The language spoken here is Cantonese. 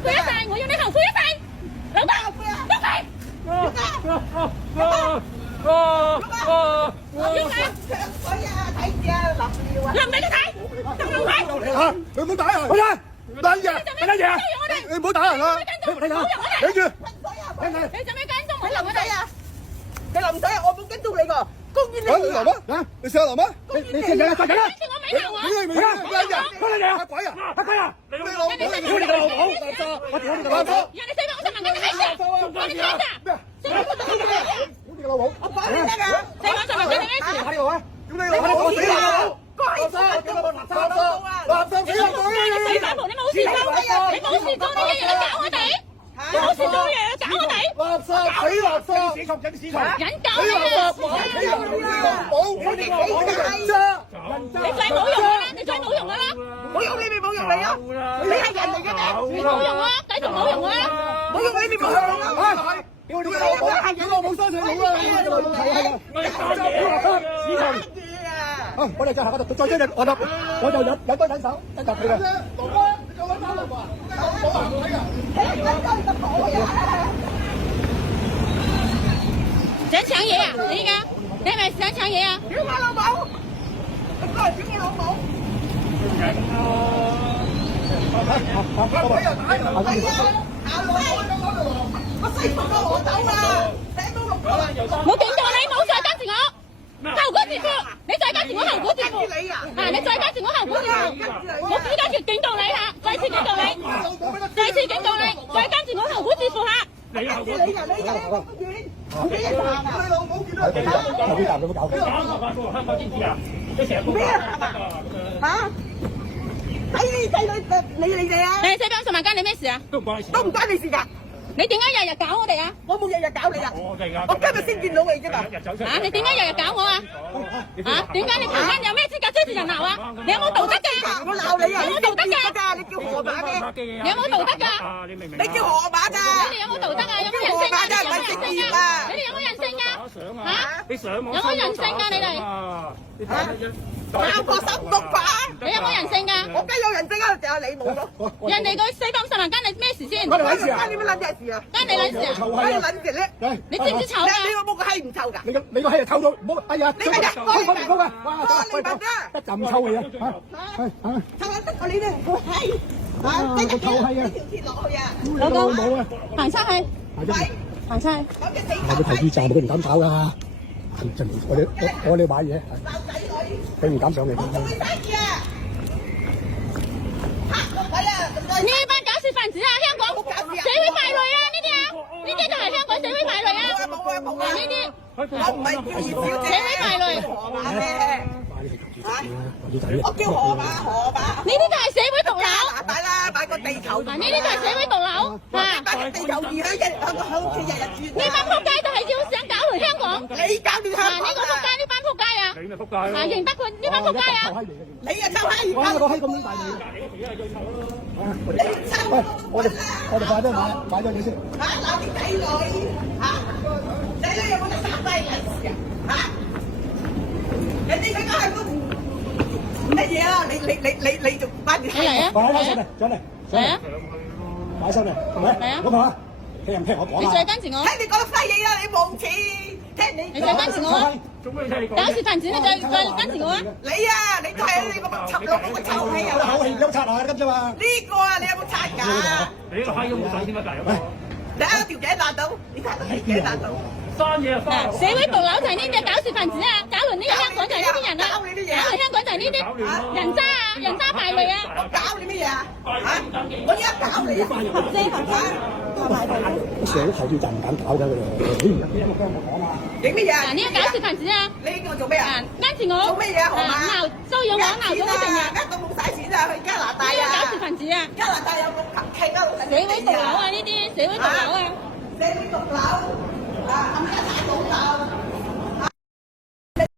後悔一世，我要你後悔一世，老豆，喐你！點解？水啊，睇住啊，淋尿啊！淋你都睇，咁老鬼！嚇，你唔好打人！好啦，打嘢，打嘢！你唔好打人啦！你睇，睇住，你做咩跟蹤我淋我哋啊？你淋水啊！我冇跟蹤你個，公園你淋咩？嚇，你試下淋咩？你試下，快緊啦！我咪頭啊！你咩嘢？乜嘢？黑鬼啊！黑鬼啊！你老母！你個老母！我屌你個老母！讓你450萬跟住睇先，我哋睇咋？你個老母！我講你聽啊！450萬跟住咩事？喺度啊！咁你老母死啦！垃圾！垃圾死啦！死板婆，你冇事做，你冇事做，你日日都搞我哋，你冇事做，日日搞我哋，垃圾死垃圾！市場整市場，引教死垃啊！圾！死人冇！我哋講人渣！你再冇用啦，你再冇用啦，冇用你咪冇用你咯，你係人嚟嘅咩？你冇用啊，繼續冇用啊！冇用你咪冇用咯。屌你老母！屌老母生性好啦！你老母係啊！市場。我哋就行嗰度，再一日我就有多忍手，一集佢嘅。老哥，你做乜打老婆啊？我話唔睇㗎。想搶嘢啊？你依家你係咪想搶嘢啊？屌我老母！你過嚟屌我老母！我西服個攞走啊！寫到6個啦！我警告你，冇再跟住我。後果自負，你再跟住我後果自負，你再跟住我後果自負，我依家就警告你嚇，再次警告你，再次警告你，再跟住我後果自負嚇。你啊！你公園，你一行啊！你老母見到人有啲男嘅搞嘅。香港知啊？你成日咩啊？嚇！睇你哋啊！你450萬關你咩事啊？都唔關你事，都唔關你事㗎！你點解日日搞我哋啊？我冇日日搞你啊！我今日先見到你啫嘛！嚇！你點解日日搞我啊？嚇！點解你旁邊有咩資格追住人鬧啊？你有冇道德㗎？我鬧你啊！你有冇道德㗎？你叫河馬咩？你有冇道德㗎？你叫河馬咋？你哋有冇道德啊？有冇人性啊？你哋有冇人性啊？你哋有冇人性啊？嚇！你上網有冇人性啊？你哋鬧過心毒法！你有冇人性㗎？我梗有人性啊，就係你冇咯。人哋個450萬關你咩事先？關你乜撚嘢事啊？關你撚事啊？關你撚事咧？你知唔知醜㗎？你個冇個閪唔臭㗎？你個閪啊臭到，唔好哎呀！你咪呀！開唔開啊？哇！你問啊！一陣臭嘅嘢嚇嚇！臭得過你哋個閪嚇！跟住條鐵落去啊！老公冇啊！行出去，行出去。我哋投資站佢唔敢搞㗎，我哋買嘢，佢唔敢上嚟。呢班搞事分子啊！香港社會敗類啊！呢啲就係香港社會敗類啊！冇啊！呢啲我唔係叫葉小姐，社會敗類。河馬咩？我叫河馬，河馬。呢啲就係社會毒瘤。大啦，買個地球。呢啲就係社會毒瘤。買個地球儀喺屋企日日轉。呢班仆街就係要想搞亂香港。你搞亂香港。呢個仆街，呢班仆街啊！你咪仆街咯！認得佢呢班仆街啊！你啊臭閪！我個閪咁大味。喂，我哋快啲買咗嘢先。嚇鬧啲仔女嚇，仔女有冇得殺低人事啊？嚇！人哋佢家係都唔乜嘢啊！你仲關住？你嚟啊！快啲上嚟，嚟啊！買上嚟，係咪？嚟啊！老婆啊，聽唔聽我講啊？你再跟住我。睇你講得犀利啊！你冇錢，聽你。你再跟住我啊！做咩聽你講？搞事分子，你再跟住我啊！你啊，你都係你個插落個臭氣啊！口氣有擦下咁啫嘛。呢個啊，你有冇擦㗎？你呢個閪都冇使添啊，大佬！你睇條頸爛到，你睇條頸爛到。生嘢啊，生！社會毒瘤就係呢啲搞事分子啊！搞亂呢個香港就係呢啲人啊！搞你啲嘢搞亂香港就係呢啲人渣啊！人渣敗類啊！我搞你乜嘢啊？嚇！我而家搞你啊！正合法。社會投資站唔敢搞㗎佢哋。你有冇聽我講啊？影乜嘢啊？嗱，呢個搞事分子啊！你叫我做咩啊？跟住我做乜嘢啊？河馬鬧騷擾我鬧咗一定啊！呃到冇晒錢啊！去加拿大啊！搞事分子啊！加拿大有個契啊！社會毒瘤啊！呢啲社會毒瘤啊！社會毒瘤啊！冚家鏟老豆。